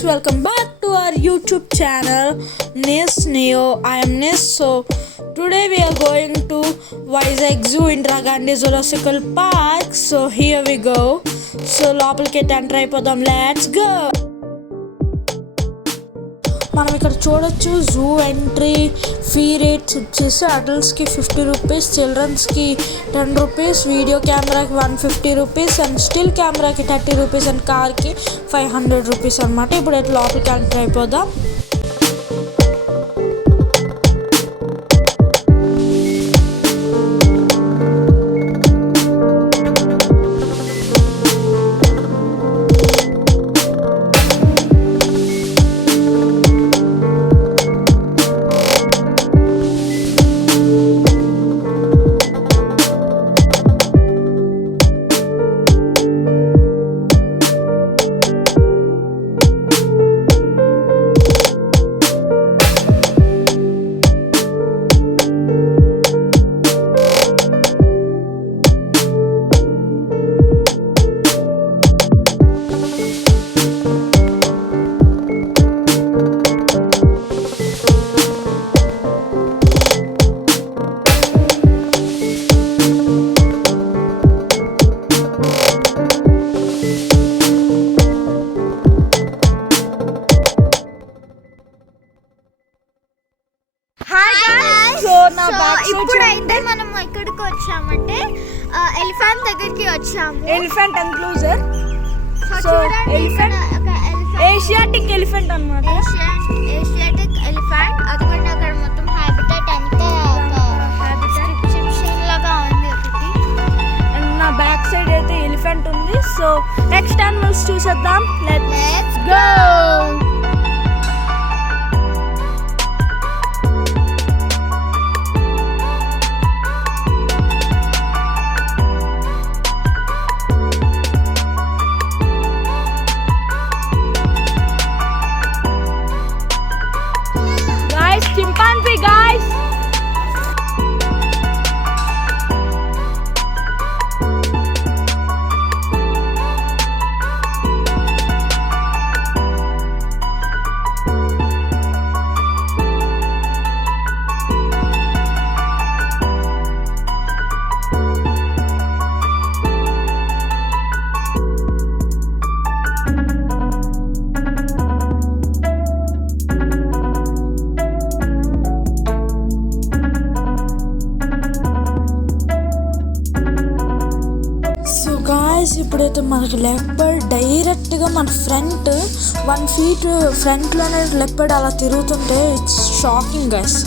guys, welcome back to our YouTube channel Nis Neo. I am Nis. So today we are going to Vizag Zoo Indira Gandhi Zoological Park. So here we go. So లోపలికి ఎంటర్ అయిపోదాం. Let's go. మనం ఇక్కడ చూడొచ్చు zoo entry fee rates వచ్చేసి అడల్ట్స్కి 50 రూపీస్, చిల్డ్రన్స్కి 10 rupees, video కెమెరాకి 150 rupees and still కెమెరాకి 30 రూపీస్ అండ్ కార్కి 500 రూపీస్ అనమాట. ఇప్పుడు అయితే లోపలికి ఎంటర్ అయిపోదాం. ఇప్పుడైతే మనం ఎక్కడికి వచ్చామంటే ఎలిఫెంట్ దగ్గరికి వచ్చాము. Elephant enclosure. So elephant Asiatic elephant అన్నమాట. Asiatic elephant. అదిగోండి అక్కడ మొత్తం హ్యాబిటేట్ అంతా హ్యాబిటేట్ లాగా ఉంది ఒకటి. అండ్ నా బ్యాక్ సైడ్ అయితే ఎలిఫెంట్ ఉంది. సో నెక్స్ట్ యానిమల్స్ చూసేద్దాం. Let's go. Chimpanzee guys. ఇప్పుడైతే మనకి లెపర్డ్ డైరెక్ట్గా మన ఫ్రంట్ 1 feet ఫ్రంట్లోనే లెపర్డ్ అలా తిరుగుతుంటే it's shocking guys,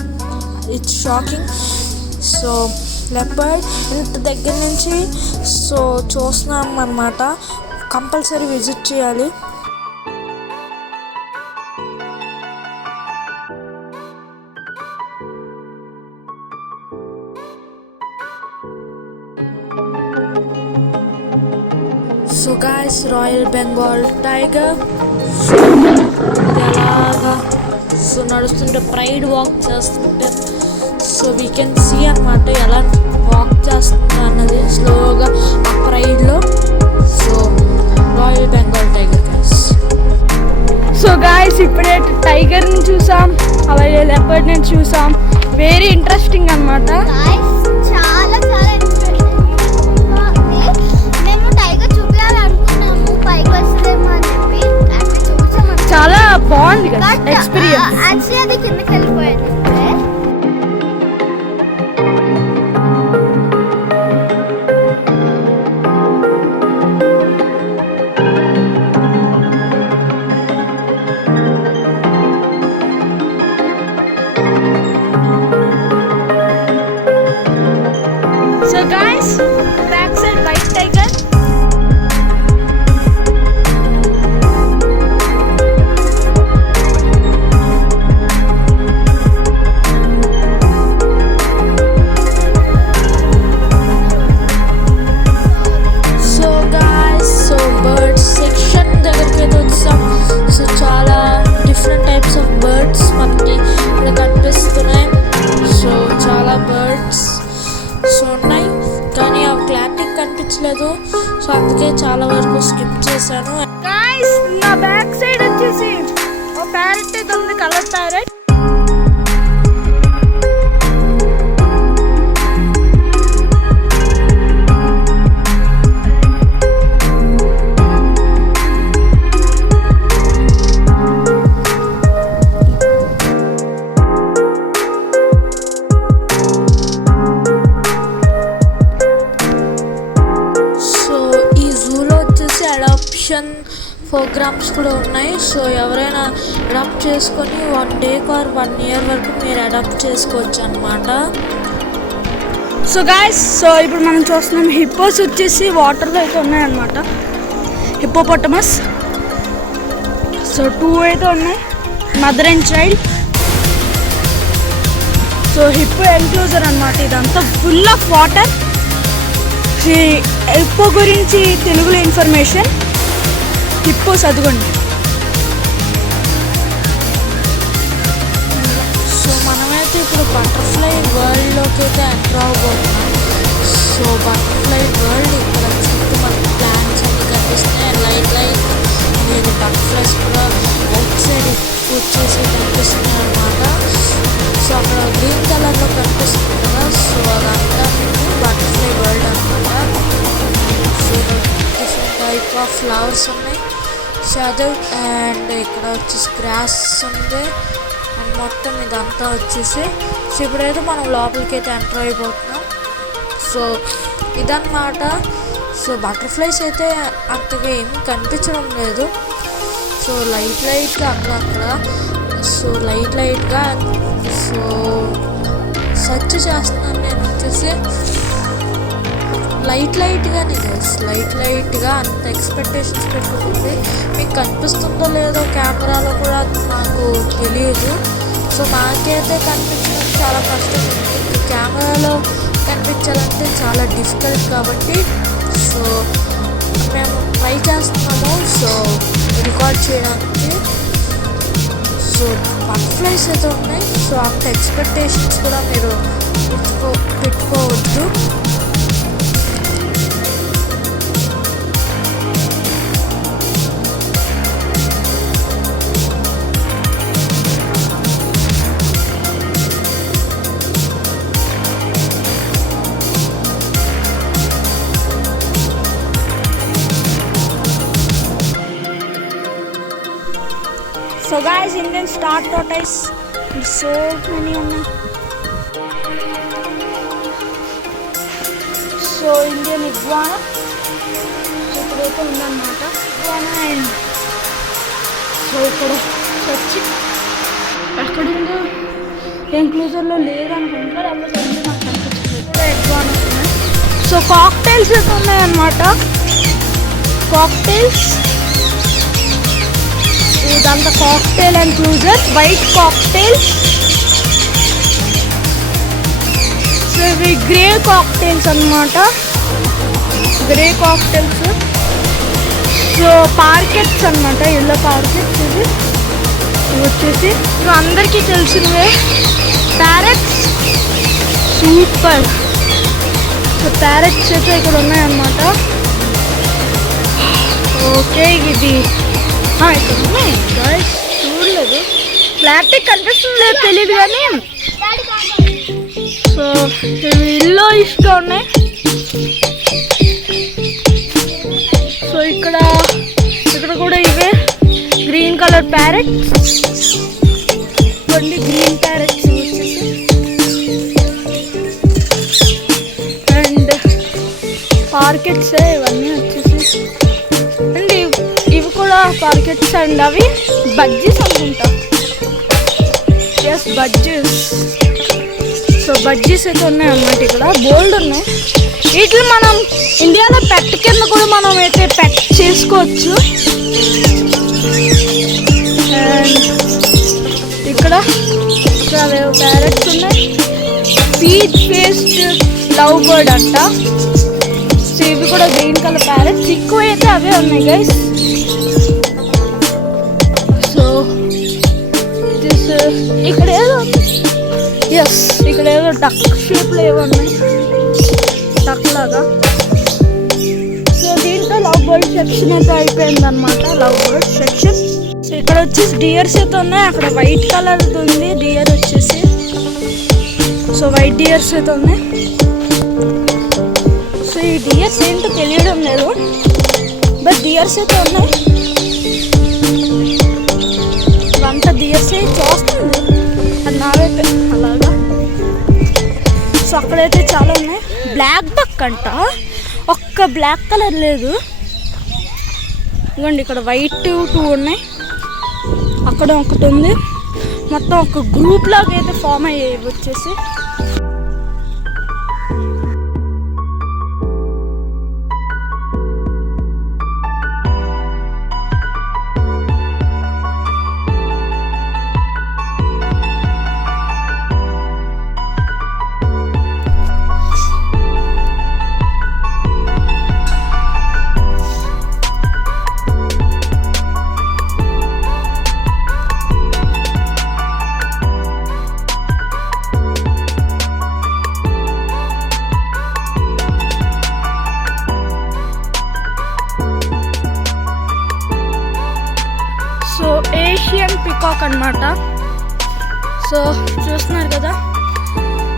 it's shocking. So leopard ఇంత దగ్గర నుంచి సో చూస్తున్నాం అన్నమాట. కంపల్సరీ విజిట్ చేయాలి. So guys, royal Bengal tiger ఎలాగా సో నడుస్తుంటే ప్రైడ్ వాక్ చేస్తుంటే సో వీ కెన్ సీ అన్నమాట ఎలా వాక్ చేస్తుంది అన్నది స్లోగా ఆ ప్రైడ్లో. So royal Bengal tiger guys. So guys, ఇప్పుడే టైగర్ని చూసాం, అలాగే లెపర్డ్ని చూసాం. వెరీ ఇంట్రెస్టింగ్ అన్నమాట. చాలా చాలా చాలా బాగుంది ఎక్స్పీరియన్స్. యాక్చువల్లీ అది కిందకి వెళ్ళిపోయింది. So guys, back side white tiger. So చాలా డిఫరెంట్ టైప్స్ ఆఫ్ బర్డ్స్ మనకి ఇక్కడ కనిపిస్తున్నాయి. సో చాలా బర్డ్స్ సో ఉన్నాయి, కానీ అవి క్లారిటీ కనిపించలేదు. సో అందుకే చాలా వరకు స్కిప్ చేశాను. గైస్ నా బ్యాక్ సైడ్ వచ్చేసి ఓ ప్యారెట్ అయితే ఉంది, కలర్ ప్యారెట్. ప్రోగ్రామ్స్ కూడా ఉన్నాయి. సో ఎవరైనా అడాప్ట్ చేసుకొని 1 డే ఆర్ 1 ఇయర్ వరకు మీరు అడాప్ట్ చేసుకోవచ్చు అనమాట. సో గాయస్, సో ఇప్పుడు మనం చూస్తున్నాం హిప్పోస్ వచ్చేసి వాటర్లో అయితే ఉన్నాయన్నమాట. హిప్పోపోటమస్. సో 2 అయితే ఉన్నాయి, mother and child. So hippo enclosure అనమాట. ఇదంతా ఫుల్ ఆఫ్ వాటర్. హిప్పో గురించి తెలుగులో ఇన్ఫర్మేషన్ హిప్పో చదవండి. సో మనమైతే ఇప్పుడు బటర్ఫ్లై వరల్డ్లోకి అయితే ఎంటర్ అవ్వబోతున్నాం. సో బటర్ఫ్లై వరల్డ్ ఇక్కడ చుట్టూ మనకి ప్లాంట్స్ అన్ని కనిపిస్తున్నాయి. లైట్ నేను బటర్ఫ్లైస్ కూడా అవుట్ సైడ్ వచ్చేసి కనిపిస్తున్నాయి అనమాట. సో అక్కడ గ్రీన్ కలర్లో కనిపిస్తుంది కదా, సో అదంతా బటర్ఫ్లై వరల్డ్ అనమాట. So different type of flowers ఉన్నాయి. షాడోవ్ అండ్ ఇక్కడ వచ్చేసి గ్రాస్ ఉంది అండ్ మొత్తం ఇదంతా వచ్చేసి. సో ఇప్పుడైతే మనం లోపలికి అయితే ఎంటర్ అయిపోతున్నాం. సో ఇదన్నమాట. సో బటర్ఫ్లైస్ అయితే అంతగా ఏమి కనిపించడం లేదు. సో లైట్గా అక్కడక్కడ. సో లైట్గా సో సెర్చ్ చేస్తున్నాను నేను వచ్చేసి లైట్గానే గైస్. లైట్గా అంత ఎక్స్పెక్టేషన్స్ పెట్టుకుంది. మీకు కనిపిస్తుందో లేదో కెమెరాలో కూడా నాకు తెలియదు. సో నాకైతే కనిపించడం చాలా కష్టం ఉంది. కెమెరాలో కనిపించాలంటే చాలా డిఫికల్ట్ కాబట్టి సో మేము ట్రై చేస్తున్నాము సో రికార్డ్ చేయడానికి. సో బటర్ఫ్లైస్ అయితే ఉన్నాయి. సో అంత ఎక్స్పెక్టేషన్స్ కూడా మీరు పెట్టుకోవద్దు. So guys, Indian star tortoise. So many ఉన్నాయి. సో ఇండియన్ ఇగ్వానా ఇప్పుడైతే ఉందన్నమాట. ఇగ్వానా అండ్ సో ఇక్కడ వచ్చి ఎక్కడుందో ఎన్క్లోజర్లో లేదనుకుంటారు. అప్పుడు నాకు కనిపించలేదు. ఇగ్వానా ఉన్నాయి. సో కాక్టైల్స్ అయితే ఉన్నాయన్నమాట. కాక్టైల్స్ ఇదంతా cocktail enclosure. White cocktails. So ఇవి గ్రే కాక్టైల్స్ అన్నమాట. Grey cocktails. సో పార్కెట్స్ అన్నమాట. ఎల్లో పార్కెట్స్. ఇవి వచ్చేసి అందరికీ తెలిసినవే ప్యారెట్స్. సూపర్. సో ప్యారెట్స్ అయితే ఇక్కడ ఉన్నాయన్నమాట. ఓకే, ఇది ఇక్కడ ఉన్నాయి గాయ్స్. చూడలేదు, క్లారిటీ కనిపిస్తుంది లేదు తెలియదు కానీ. సో ఇవి ఇల్లో ఇష్టం ఉన్నాయి. సో ఇక్కడ కూడా ఇవే గ్రీన్ కలర్ ప్యారెట్స్. కొన్ని గ్రీన్ ప్యారెట్స్ వచ్చేసి అండ్ పార్కెట్స్ ఇవన్నీ వచ్చేసి. అండ్ ఇవి కూడా పార్కెట్స్ అండ్ అవి బజ్జీస్ అనుకుంటా. ఎస్, బజ్జీస్. సో బజ్జీస్ అయితే ఉన్నాయి అన్నమాట. ఇక్కడ బోల్డ్ ఉన్నాయి. వీటిని మనం ఇండియాలో పెట్ కింద కూడా మనం అయితే పెట్ చేసుకోవచ్చు. అండ్ ఇక్కడ ప్యారెట్స్ ఉన్నాయి. పీచ్ ఫేస్డ్ లవ్ బర్డ్ అంట. సో ఇవి కూడా గ్రీన్ కలర్ ప్యారెట్స్. ఎక్కువ అయితే అవే ఉన్నాయి గైస్. సో ఇక్కడ ఏదో ఎస్, ఇక్కడ ఏదో డక్ షేప్లో ఏవో ఉన్నాయి, డక్ లాగా. సో దీంట్లో లవ్ బర్డ్స్ సెక్షన్ అయితే అయిపోయింది అనమాట, లవ్ బర్డ్ సెక్షన్. సో ఇక్కడ వచ్చేసి డియర్స్ అయితే ఉన్నాయి, అక్కడ వైట్ కలర్ ఉంది డియర్ వచ్చేసి. సో వైట్ డియర్స్ అయితే ఉన్నాయి. సో ఈ డియర్స్ ఏంటో తెలియడం లేదు, బట్ డియర్స్ అయితే ఉన్నాయి. ఇవంతా డియర్స్ చూస్తుంది అది నా వైపే అలాగా. సో అక్కడైతే చాలా ఉన్నాయి. బ్లాక్ బక్ అంట, ఒక్క బ్లాక్ కలర్ లేదు. ఇవ్వండి ఇక్కడ వైట్ 2 ఉన్నాయి, అక్కడ ఒకటి ఉంది. మొత్తం ఒక గ్రూప్ లాగా అయితే ఫామ్ అయ్యాయి వచ్చేసి. సో ఏషియన్ పికాక్ అన్నమాట. సో చూస్తున్నారు కదా,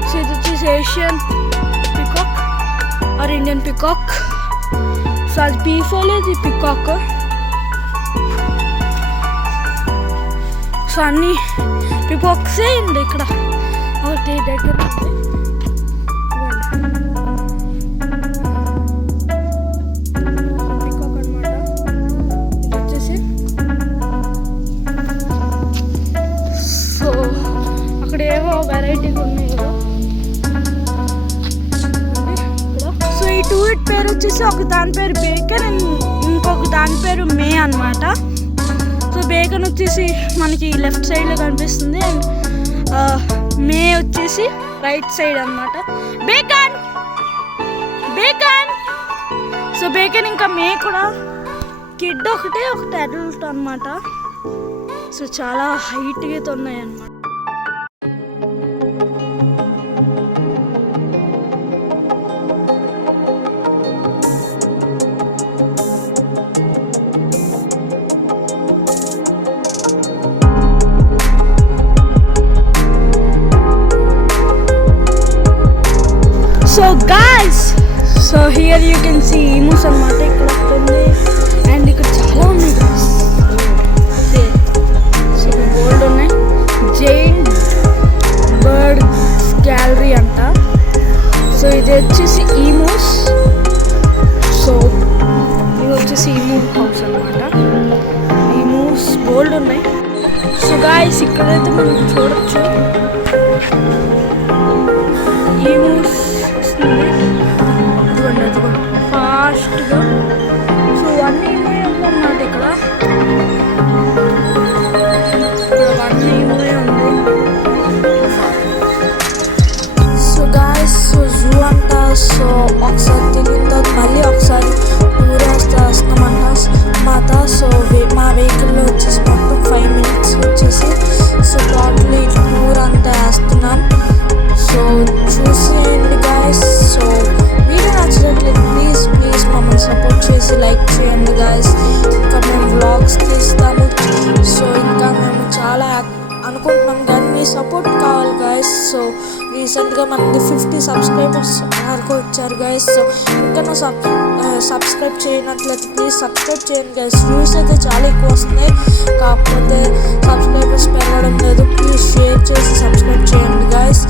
సో ఇది వచ్చేసి Asian peacock or Indian peacock. So అది పీఫోల్, ఇది పికాక్. సో అన్ని పికాక్సే ఉంది ఇక్కడ ఒకటి దగ్గర ఉంది. వెరైటీగా ఉన్నాయి కదా. సో ఈ 2 పేరు వచ్చేసి ఒక దాని పేరు బేకన్ అండ్ ఇంకొక దాని పేరు మే అన్నమాట. సో బేకన్ వచ్చేసి మనకి లెఫ్ట్ సైడ్లో కనిపిస్తుంది అండ్ మే వచ్చేసి రైట్ సైడ్ అన్నమాట. Bacon bacon. సో బేకన్ ఇంకా మే కూడా కిడ్ ఒకటి అడల్ట్ అన్నమాట. సో చాలా హైట్గా ఉన్నాయి అన్నమాట. So guys, so here you can see emus అన్నమాట. ఇక్కడ ఉంది అండ్ ఇక్కడ చాలా ఉన్నాయి guys. సో గోల్డ్ ఉన్నాయి. జైన్ బర్డ్ గ్యాలరీ అంట. సో ఇది వచ్చేసి ఈమూస్. సో ఇది వచ్చేసి ఈమూ హౌస్ అన్నమాట. ఈమూస్ గోల్డ్ ఉన్నాయి. సో గాయస్ ఇక్కడైతే మనం చూడొచ్చు ఈమూస్ ఫాస్ట్గా. సో అన్నీ ఉందన్నమాట ఇక్కడ. అన్నీ ఉంది. సో గాయస్ సో జూ అంట. సో ఒకసారి తిరిగిన మళ్ళీ ఒకసారి టూరేస్తామంట మాట. సో మా వెహికల్లో వచ్చేసి మొత్తం 5 minutes వచ్చేసి. సో టోటలీ టూర్ అంతా వేస్తున్నాం. సో చూసేయండి గాయస్. సో వీడియో నచ్చినట్లయితే ప్లీజ్ మమ్మల్ని సపోర్ట్ చేసి లైక్ చేయండి గాయస్. ఇంకా మేము వ్లాగ్స్ తీస్తాము. సో ఇంకా మేము చాలా అనుకుంటున్నాం కానీ మీ సపోర్ట్ కావాలి గాయస్. సో రీసెంట్గా మనకి 50 సబ్స్క్రైబర్స్ వరకు వచ్చారు గాయస్. సో ఇంకా సబ్స్క్రైబ్ చేయనట్లయితే ప్లీజ్ సబ్స్క్రైబ్ చేయండి గాయస్. వ్యూస్ అయితే చాలా ఎక్కువ వస్తున్నాయి, కాకపోతే సబ్స్క్రైబర్స్